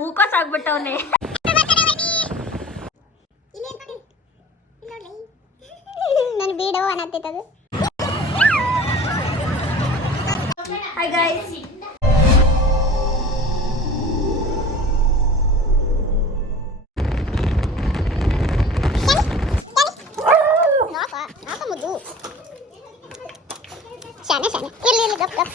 ಹೂಕೋಸ್ ಆಗ್ಬಿಟ್ಟವನೆ. ನಾನು ಬಿಡೋ ಅನ್ನತ್ತಿತ್ತದು. ಹಾಯ್ ಗೈಸ್, ಮುದ್ದು ಶಾನೆ ಶಾನೆ ಇರ್ಲಿ ಗಪ್ ಗಪ್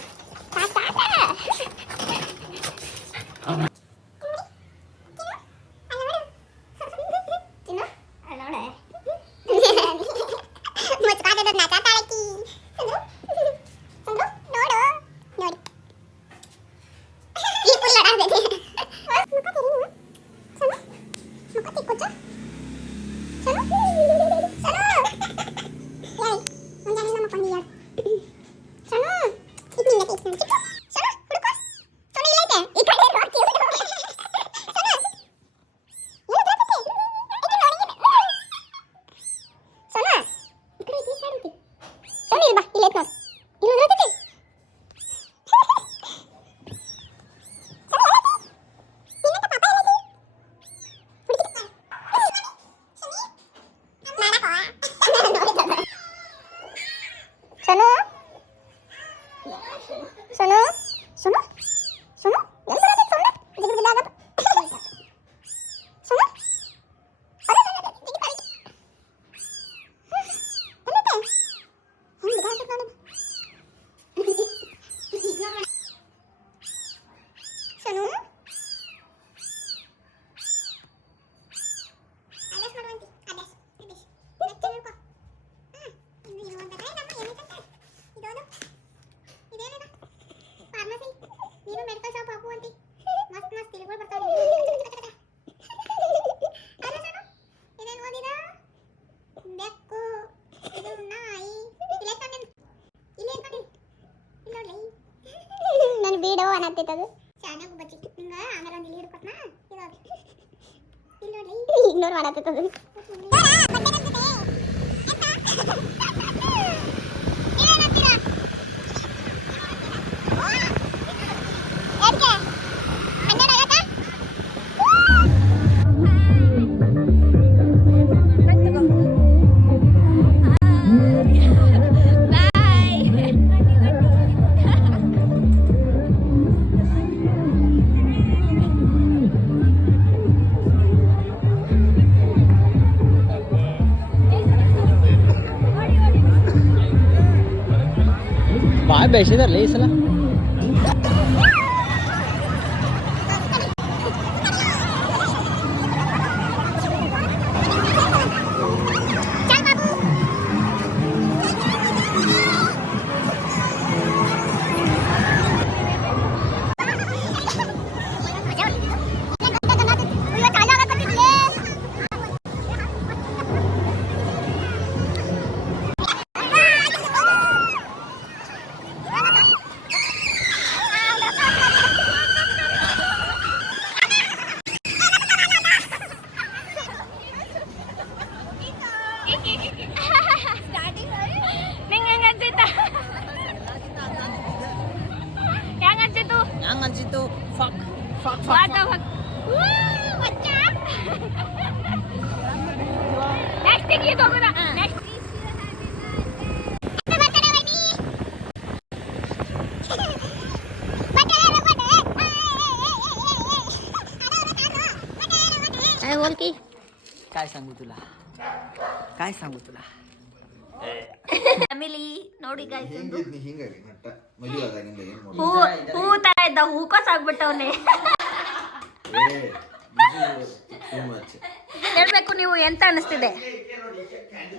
ಬಿಡೋ ಅನ್ನತ್ತಿತ್ತದು. ಇಗ್ನೋರ್ ಮಾಡತ್ತಿತ್ತದು. ಬಾಯ್ ಬೇಯಿಸಿದಾರಲ್ಲ ಈ ಸಲ. ಹೆಂಗನ್ಸಿತ್ತು? ಫಕ್ ಫಕ್ काय सांगू तुला ಫ್ಯಾಮಿಲಿ ನೋಡಿ ಗೈಸ್, ಹೂ ಹೂ ತರ ಇದ್ದ ಹೂಕೋಸ್ ಆಗ್ಬಿಟ್ಟವನೆ. ಹೇಳ್ಬೇಕು ನೀವು, ಎಂತ ಅನಿಸ್ತಿದೆ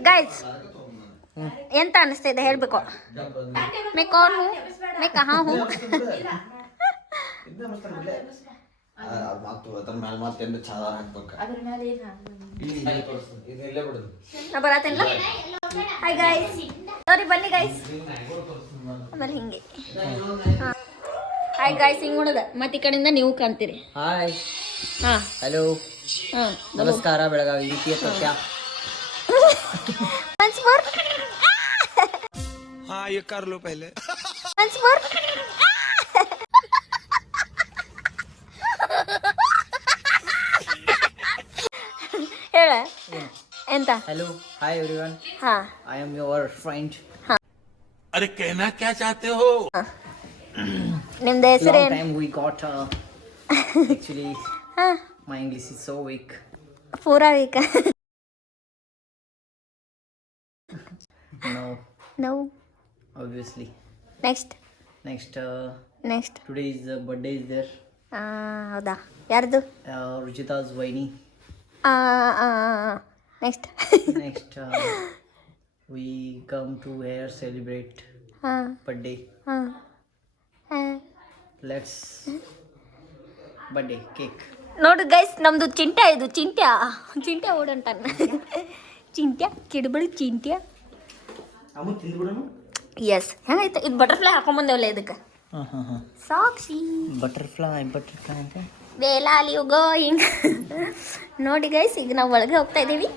ಗೈಸ್? ಎಂತ ಅನಿಸ್ತಿದೆ ಹೇಳ್ಬೇಕು. ಮೇ ಕೌನ್ ಹೂ, ಮೇ ಕಹಾ ಹೂ? ಹಾಯ್ ಗೈಸ್, ಸಾರಿ ಬನ್ನಿ ಗೈಸ್. ಆಮೇಲೆ ಹಿಂಗೆ ಹಾಯ್ ಗೈಸ್ ಹಿಂಗ್ ಉಣದ ಮತ್ತೆ ಈ ಕಡೆಯಿಂದ ನೀವು ಕಾಣ್ತೀರಿ. ಹಾಯ್, ಹಾ ಹಲೋ, ನಮಸ್ಕಾರ ಬೆಳಗಾವಿ ರೀತಿಯ ಸತ್ಯ. once more हाँ ये कर लो पहले. once more ಎಂತ Hello, hi everyone. ಹಾ I am your friend. अरे कहना क्या चाहते हो? ನಿಮ್ದು Long ಹೆಸರೇನು time we got. Actually, ಹಾ my English is so weak. ಪೂರಾ weak No, no obviously. Next Next, next today is birthday is there. ಹೌದಾ ಯಾರ್ದು Ruchita's Vaini. ನೆಕ್ಸ್ಟ್ Next, we come to here celebrate ಹಾಂ birthday. ಹಾಂ ಹಾಂ Let's birthday cake. ನೋಡು guys ನಮ್ದು ಚಿಂಟ್ಯ ಇದು ಚಿಂಟ್ಯ ಓಡಂಟಾನ ಚಿಂಟ್ಯ ಕಿಡ್ಬಳಿ ಚಿಂಟ್ಯ ಅಮ್ಮ ತಿಂದ್ಬಿಡೋಣ. ಎಸ್ ಹೆಂಗೈತೆ ಇದು ಬಟರ್ಫ್ಲೈ ಹಾಕೊಂಬಂದೇವಲ್ಲ ಇದಕ್ಕೆ ಸಾಕ್ಷಿ ಬಟರ್ಫ್ಲೈ ಅಂತ ಬೇಲಾಲಿ ಗೋಯಿಂಗ್ ನೋಡಿ ಗೈಸ್ ಈಗ ನಾವು ಒಳಗೆ ಹೋಗ್ತಾ ಇದ್ದೀವಿ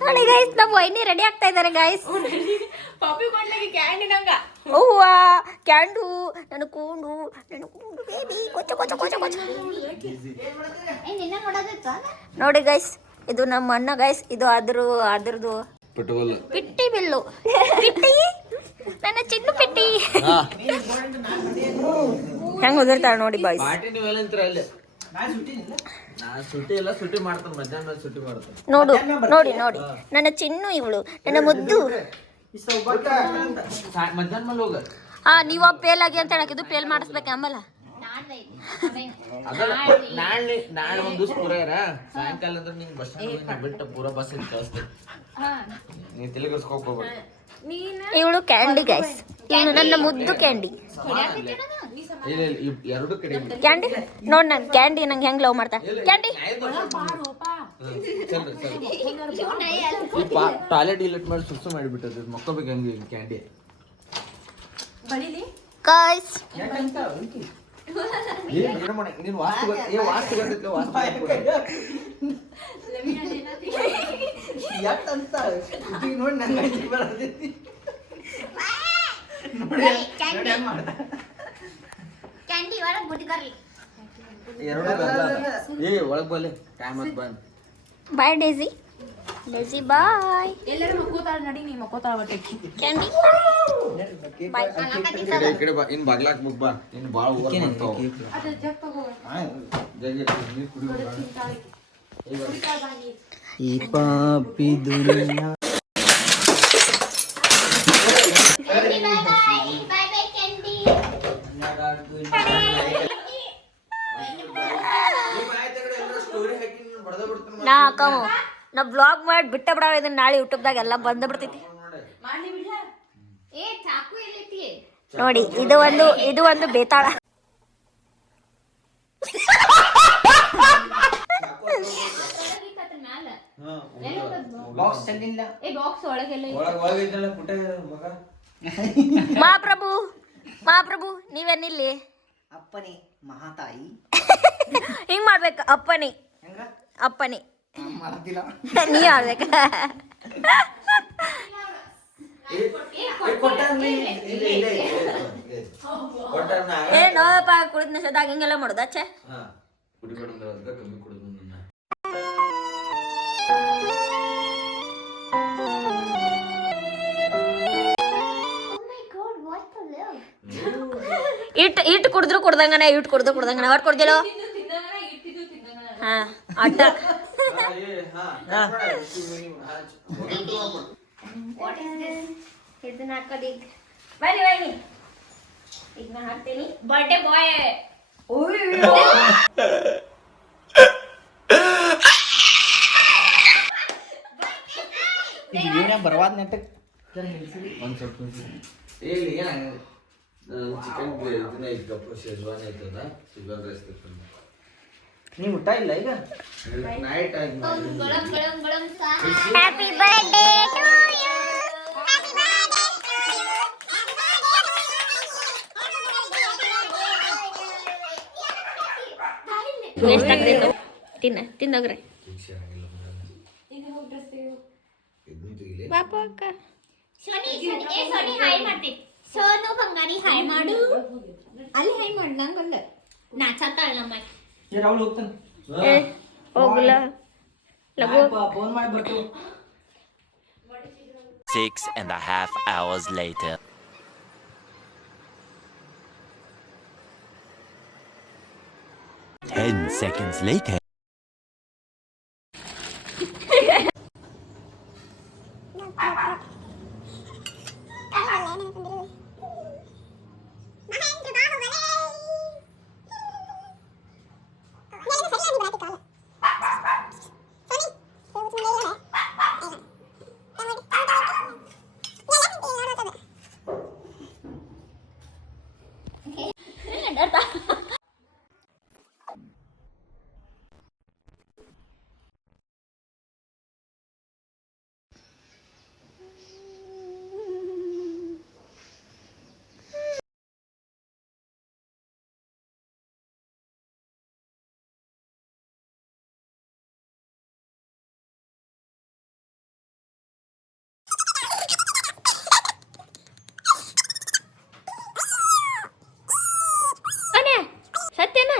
ನೋಡಿ ಗೈಸ್ ನಮ್ಮ ವೈನಿ ರೆಡಿ ಆಗ್ತಾ ಇದ್ದಾರೆ ಗೈಸ್ ಅವ್ವ ಕ್ಯಾಂಡು ನನ್ನ ಕೂಂಡು ಬೇಬಿ ಕೊಚ್ಚ ಕೊಚ್ಚ ಕೊಚ್ಚ ಕೊಚ್ಚ ನೋಡಿ ಗೈಸ್ ಇದು ನಮ್ಮ ಅಣ್ಣ ಗೈಸ್ ಇದು ಅದ್ರದ್ದು ಪಿಟ್ಟಿ ಬಿಲ್ಲು ಪಿಟ್ಟಿ ನನ್ನ ಚಿನ್ನು ಪಿಟ್ಟಿ ಹೆಂಗ್ ಉದುರ್ತಾಳ ನೋಡಿ ಬಾಯ್ಸ್ ನೋಡು ನೋಡಿ ನೋಡಿ ನನ್ನ ಚಿನ್ನು ಇವಳು ನನ್ನ ಮುದ್ದು ಹಾ ನೀವ ಪೇಲ್ ಆಗಿ ಅಂತ ಹೇಳಕ್ ಇದು ಪೇಲ್ ಮಾಡಿಸ್ಬೇಕು ಆಮೇಲೆ ನಾಳೆ ಒಂದ್ ದಿವ್ಸ ಪೂರ ಇರ ಸಾಯಂಕಾಲ ಅಂದ್ರೆ ನಿಂಗೆ ಬಸ್ ಬಿಟ್ಟು ಪೂರ ಬಸ್ ಕಳಿಸ್ತೇನೆ ನೀ ತಿಳಿಗರ್ಸ್ಕೋಬೇಡ ಇವಳು ಕ್ಯಾಂಡಿ ಗೈಸ್ ಇವಳು ನನ್ನ ಮುದ್ದು ಕ್ಯಾಂಡಿ ಇಲ್ಲ ಎರಡು ಕಡೆ ಕ್ಯಾಂಡಿ ನೋಡ್ ನನ್ ಕ್ಯಾಂಡಿ ನಂಗೆ ಹೆಂಗ್ ಲವ್ ಮಾಡ್ತಾ ಕ್ಯಾಂಡಿ ಟಾಯ್ಲೆಟ್ ಗಿಲೆಟ್ ಮಾಡಿ ಸುಡ್ಸು ಮಾಡಿಬಿಟ್ಟದ ಮಕ್ಕೋಬೇಕು ಹಂಗೆ ಕ್ಯಾಂಡಿ ಗೈಸ್ ನೀನು ವಾಸ್ತು ವಾಸ್ತು ಗೊತ್ತಿತ್ತು ವಾಸ್ತು ನೋಡಿ ನನ್ನ ಬರೋದೈತಿ ಕ್ಯಾಂಡಿ ಒಳಗೆ ಬುಟ್ಕರ್ಲಿ ಎರಡು ಒಳಗ್ ಬಲ್ಲಿ ಟೈಮ್ ಆತ್ ಬಂದ್ ಬಾಯ್ ಡೇಸಿ ಡೇಸಿ ಬಾಯ್ ಎಲ್ಲರೂ ಮಕ್ಕೋತಾಳ ನಡಿ ನೀ ಮಕ್ಕೋತಾಳ ಹೊಟ್ಟೆ ಕ್ಯಾಂಡಿ ಈ ಕಡೆ ಬಾ ಇನ್ ಬಾಗ್ಲಾಕ್ ಮುಗ್ ಬಾ ಇನ್ ಬಾಳ ಓವರ್ ಮಾಡ್ತಾವ ಅದ ಜಗ್ ತಗೋ ನೀರ್ ಕುಡಿಯೋಣ ಈ ಪಾಪಿ ದುನಿಯಾ ಬಾಯ್ ಬಾಯ್ ಕ್ಯಾಂಡಿ ನಾ ಅಕ್ಕವು ನಾ ಬ್ಲಾಗ್ ಮಾಡಿ ಬಿಟ್ಟ ಬಿಡ ಇದನ್ನ ನಾಳೆ ಯೂಟ್ಯೂಬ್ದಾಗ ಎಲ್ಲ ಬಂದ ಬಿಡ್ತೈತಿ ಮಾಡ್ಲಿ ಬಿಡ್ಲ ಏ ಚಾಕು ಎಲ್ಲೈತಿ ನೋಡಿ ಇದು ಒಂದು ಬೇತಾಳ ಬಾಕ್ಸ್ ತಂದಿಲ್ಲ ಏ ಬಾಕ್ಸ್ ಒಳಗೆಲ್ಲ ಮಹಾಪ್ರಭು ನೀವೇನಿಲ್ಲಿ ಅಪ್ಪನೇ ಮಹಾತಾಯಿ ಹಿಂಗ್ ಮಾಡ್ಬೇಕು ಅಪ್ಪನಿ ಹೆಂಗ ಅಪ್ಪನಿ ಮಾಡ್ತಿಲ್ಲ ನೀ ಆಡ್ಬೇಕ ಏನೋಪ್ಪ ಕುಡಿದ ನಶದಾಗ ಹಿಂಗೆಲ್ಲ ಮಾಡೋದು ಅಚ್ಚೆ ಕುಡಿಬೇಡ ಕಮ್ಮಿ ಕುಡಿದು ನನ್ನ ಇಟ್ಟು ಕುಡಿದ್ರು ಕುಡ್ದಂಗನ ಇಟ್ಟು ಕುಡ್ದಂಗನ ಹೊಟ್ಟು ಕೊಡ್ದಿಲ್ಲೋ ಹಾ ಅಟ್ಟ ಇದನ್ನ ಹಾಕೋದು ಈಗ ಬನ್ನಿ ಬನ್ನಿ ಈಗ ನಾ ಹಾಕ್ತೀನಿ ಬರ್ಡೇ ಬಾಯ್ ಇದು ಏನ ಬರವಾದ ನೆಟ್ಟಕ್ ಒಂದ್ ಸ್ವಲ್ಪ ಏಲಿ ಏನಾಗಿದೆ ಚಿಕನ್ ಇದನ್ನ ಇದ್ದಪ್ಪ ಶೇಜ್ವಾನ್ ಐತದ ಶೇಜ್ವಾನ್ ರೈಸ್ ತಿಳ್ಕೊಂಡು ನೀವು ಊಟ ಇಲ್ಲ ಈಗ ನೈಟ್ ಆಗಿ ಹ್ಯಾಪಿ ಬರ್ತ್ಡೇ ಟು ಯು ಎಷ್ಟಾಗ್ತೈತೆ ತಿನ್ನೋಗ್ರೆ ಬಾಪ ಅಕ್ಕ ಸೋನಿ ಏ ಸೋನಿ ಹಾಯ್ ಮಾಡ್ತಿ ಸೋನು ಬಂಗಾರಿ ಹಾಯ್ ಮಾಡು ಅಲ್ಲಿ ಹಾಯ್ ಮಾಡು ನಂಗಲ್ಲ ನಾಚಾತಾಳ ನಮ್ಮ ರಾಹುಲ್ ಹೋಗ್ತಾನೆ ಹೋಗ್ಲ ಲಗು 6.5 hours later. Ten seconds later. ಸತ್ಯನಾ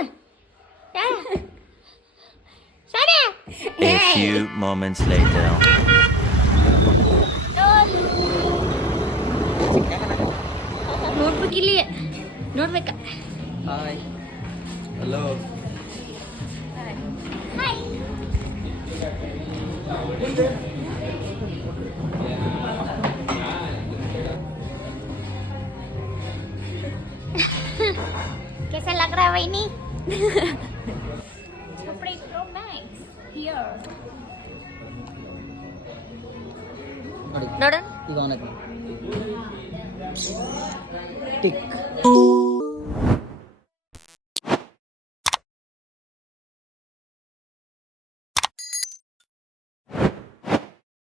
A few moments later. ನೋಡ್ಬೇಕಿಲ್ಲಿ ನೋಡ್ಬೇಕ ಹಾಯ್. ಹಲೋ कैसा लग रहा है वहीनी कपड़े प्रो मैक्स हियर ನೋಡಿ ನೋಡ ಇದು ಆನ್ ಟಿಕ್